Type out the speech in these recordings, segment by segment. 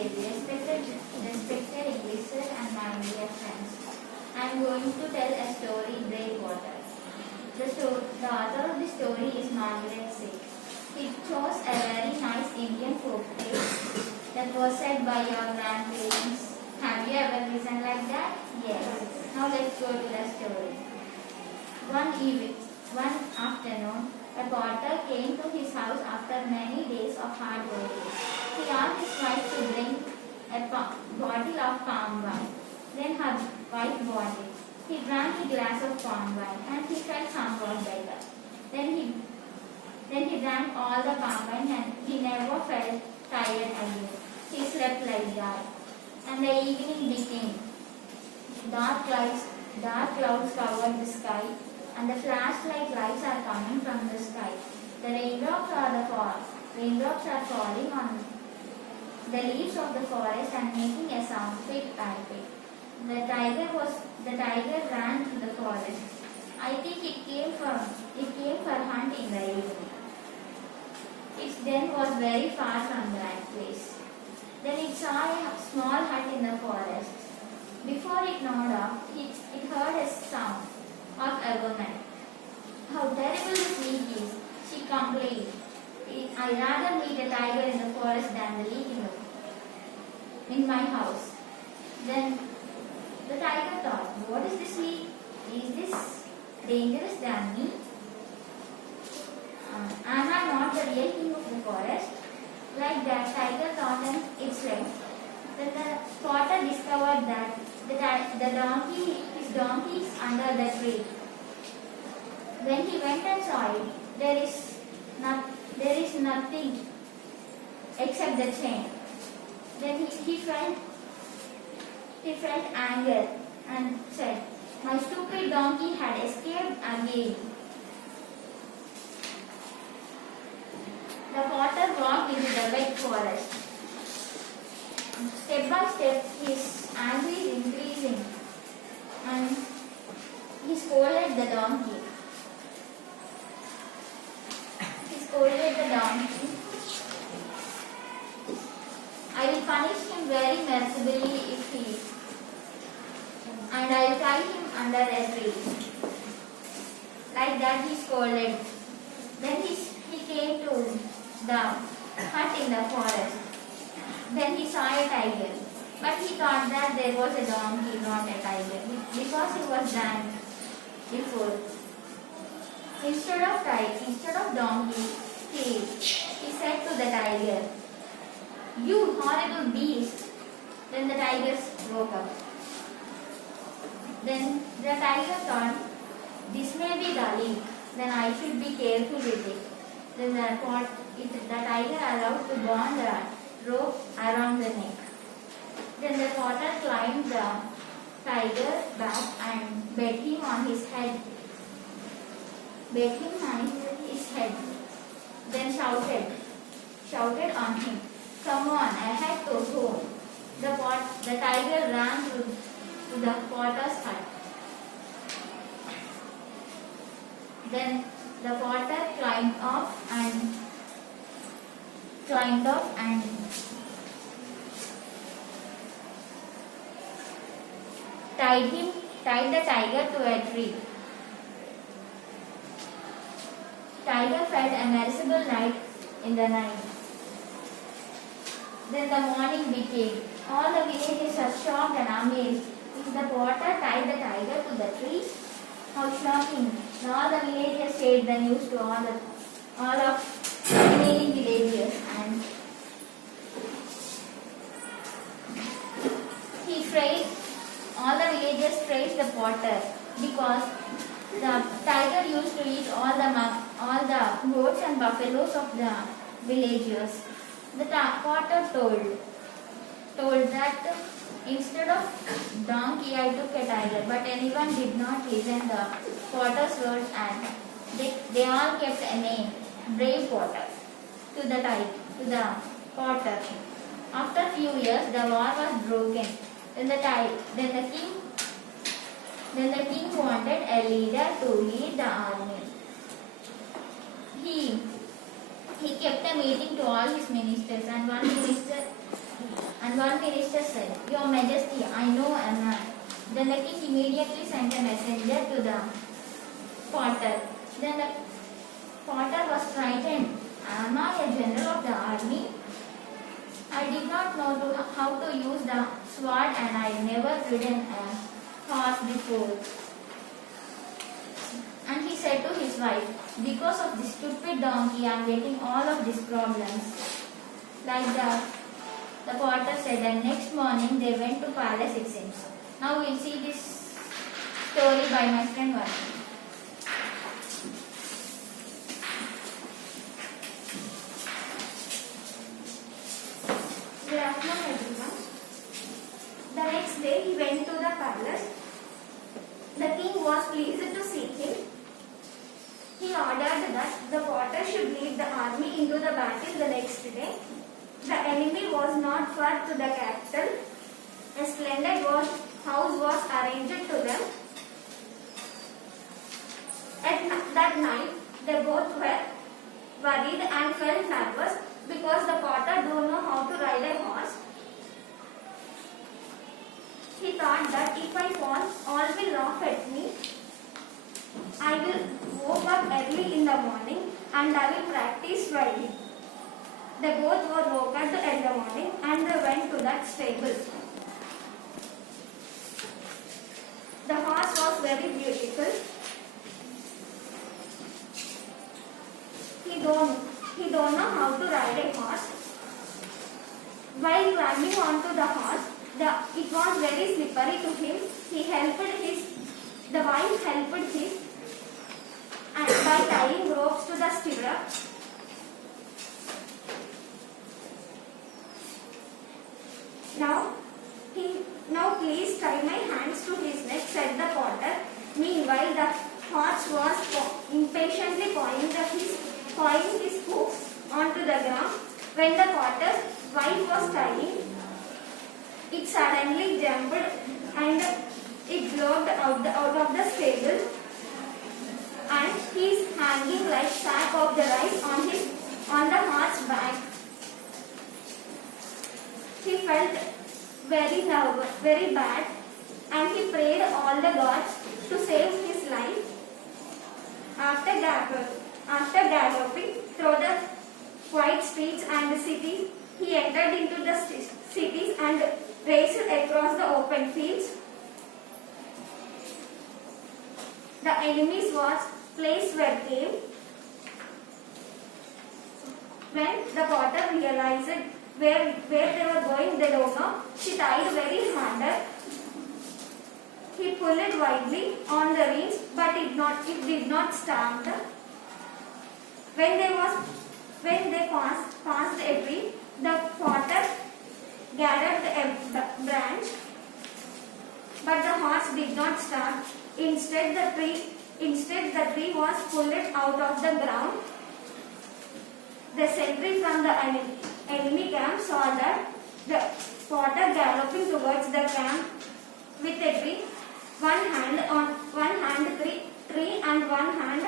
Devi, respected listeners and my dear friends. I am going to tell a story, Breakwater. The author of the story is Margaret Sick. It shows a very nice Indian folk tale that was said by your grandparents. Have you ever listened like that? Yes. Now let's go to the story. One afternoon, a potter came to his house after many days of hard work. He asked his wife to bring a bottle of palm wine. Then her wife bought it. He drank a glass of palm wine and he felt somewhat better. Then he drank all the palm wine and he never felt tired again. He slept like that. And the evening became. Dark clouds covered the sky and the flashlight lights are coming from the sky. The raindrops are falling on the leaves of the forest and making a sound pip and pip. The tiger ran to the forest. I think it came for hunt in the evening. Its den was very far from that place. Then it saw a small hut in the forest. Before it gnawed off, it heard a sound of a woman. How terrible this leak is, she complained. I'd rather meet a tiger in the forest than the leak in my house. Then the tiger thought, what is this leak? Is this dangerous than me? Am I not the real king of the forest? Like that, tiger thought and it slept. Then the potter discovered that his donkey is under the tree. When he went and saw it, there is nothing except the chain. Then he felt anger and said, my stupid donkey had escaped again. The potter walked into the wet forest. Step by step, his anger is increasing and he scolded the donkey. I will punish him very mercifully and I will tie him under a tree. Like that he scolded. Then he came to the hut in the forest. Then he saw a tiger. But he thought that there was a donkey, not a tiger, because he was done before. Instead of donkey, he said to the tiger, you horrible beast. Then the tiger woke up. Then the tiger thought, this may be the leak, then I should be careful with it. Then the tiger allowed to bond the rope around the neck. Then the potter climbed the tiger back and bet him on his head. Then shouted on him, come on, ahead to home. The tiger ran to the potter's hut. Then the potter climbed up and tied the tiger to a tree. Tiger felt a merciful night in the night. Then the morning became. All the villagers were shocked and amazed. If the potter tied the tiger to the tree, how shocking! And all the villagers shared the news to all of the remaining villagers, and all the villagers praised the potter because the tiger used to eat all the goats and buffaloes of the villagers. The potter told that instead of donkey I took a tiger, but anyone did not listen the potter's words and they all kept a name, Breakwater, to the potter. After a few years, the war was broken. Then the king wanted a leader to lead the army. He kept a meeting to all his ministers, and one one minister said, Your Majesty, I know a man. Then the king immediately sent a messenger to the potter. Then the potter was frightened. Am I a general of the army? I did not know how to use the sword and I never ridden a horse before. And he said to his wife, Because of this stupid donkey, I am getting all of these problems. Like that, the potter said, and next morning they went to palace, it seems. Now we'll see this story by my friend Varun. Good afternoon, everyone. The next day he went to the palace. The king was pleased to see him. He ordered that the potter should lead the army into the battle the next day. The enemy was not far to the capital. A splendid house was arranged to them. That night, they both were worried and felt nervous because the potter don't know how to ride a horse. He thought that if I fall, all will laugh at me. I will woke up early in the morning and I will practice riding. They both were woke up in the morning and they went to that stable. The horse was very beautiful. He don't know how to ride a horse. While climbing onto the horse, it was very slippery to him. The wife helped him and by tying ropes to the stirrup. Now please tie my hands to his neck, said the potter. Meanwhile, the horse was impatiently pawing his hoofs onto the ground. When the potter's wife was tying, it suddenly jumped and it glowed out of the stable, and he is hanging like sack of the rice on the horse's back. He felt very nervous, very bad, and he prayed all the gods to save his life. After galloping through the quiet streets and the cities, he entered into the cities and raced across the open fields. The enemy's place were came. When the potter realized where they were going, they don't know. She tied very harder. He pulled widely on the reins, but it did not start. When they passed a tree, the potter gathered a branch, but the horse did not start. Instead, the tree was pulled out of the ground. The sentry from the enemy camp saw that the potter galloping towards the camp with a tree, one hand tree and one hand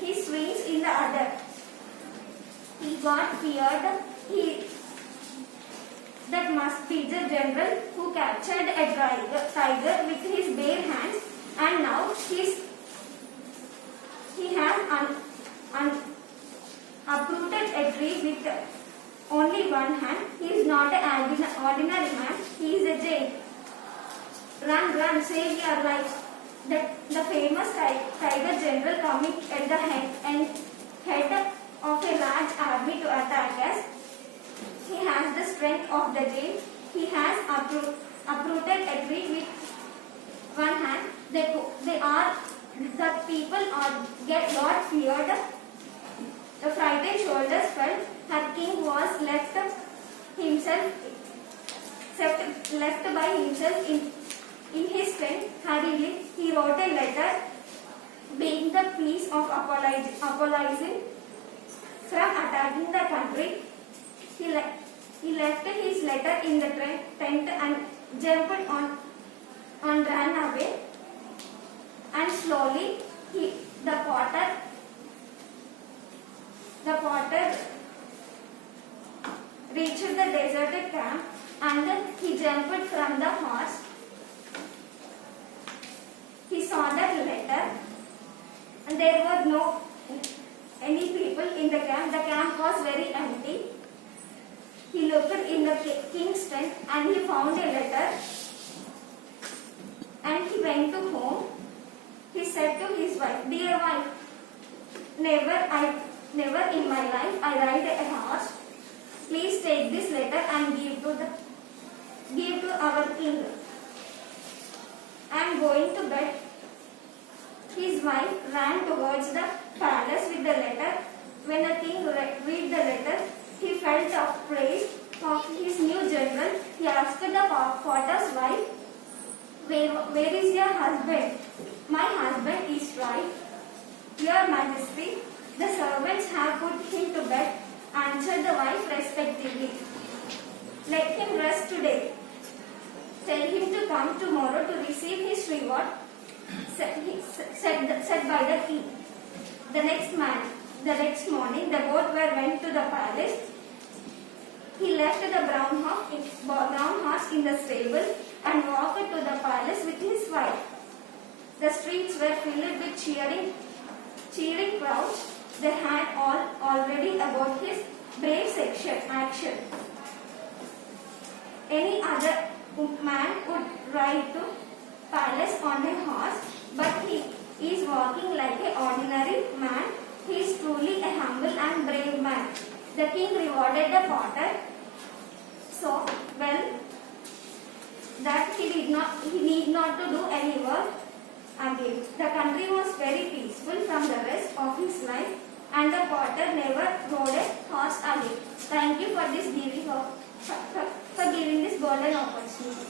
he swings in the other. He got feared. That must be the general who captured a tiger with his bare hands, and now he has uprooted a tree with only one hand. He is not an ordinary man. He is a giant. Run, save your lives. The famous tiger general coming at the head of a large army to attack us. He has the strength of the giant. He has uprooted a tree with one hand. The people got feared. The frightened soldiers felt her king was left by himself in his tent. Hurriedly, he wrote a letter begging the pleas of apologizing from attacking the country. He left his letter in the tent and jumped on ran away. And slowly, the potter reached the deserted camp. jumped from the horse. He saw that letter, and there were no any people in the camp. The camp was very empty. He looked in the king's tent and he found a letter, and he went to home. He said to his wife, "Dear wife, never in my life I ride a horse. Please take this letter and give to our king. I am going to bed." His wife ran towards the palace with the letter. When the king read the letter, he felt afraid of his new general. He asked the potter's wife, where is your husband?" "My husband is right, Your Majesty. The servants have put him to bed," answered the wife respectfully. "Let him rest today. Tell him to come tomorrow to receive his reward," said by the king. The next morning, the boat went to the palace. He left the brown horse in the stable and walked to the palace with his wife. The streets were filled with cheering crowds. They had already about his brave action. Any other man would ride to palace on a horse, but he is walking like an ordinary man. He is truly a humble and brave man. The king rewarded the potter so well that he need not to do any work again. The country was very peaceful from the rest of his life, and the potter never rode a horse again. Thank you for giving this golden opportunity.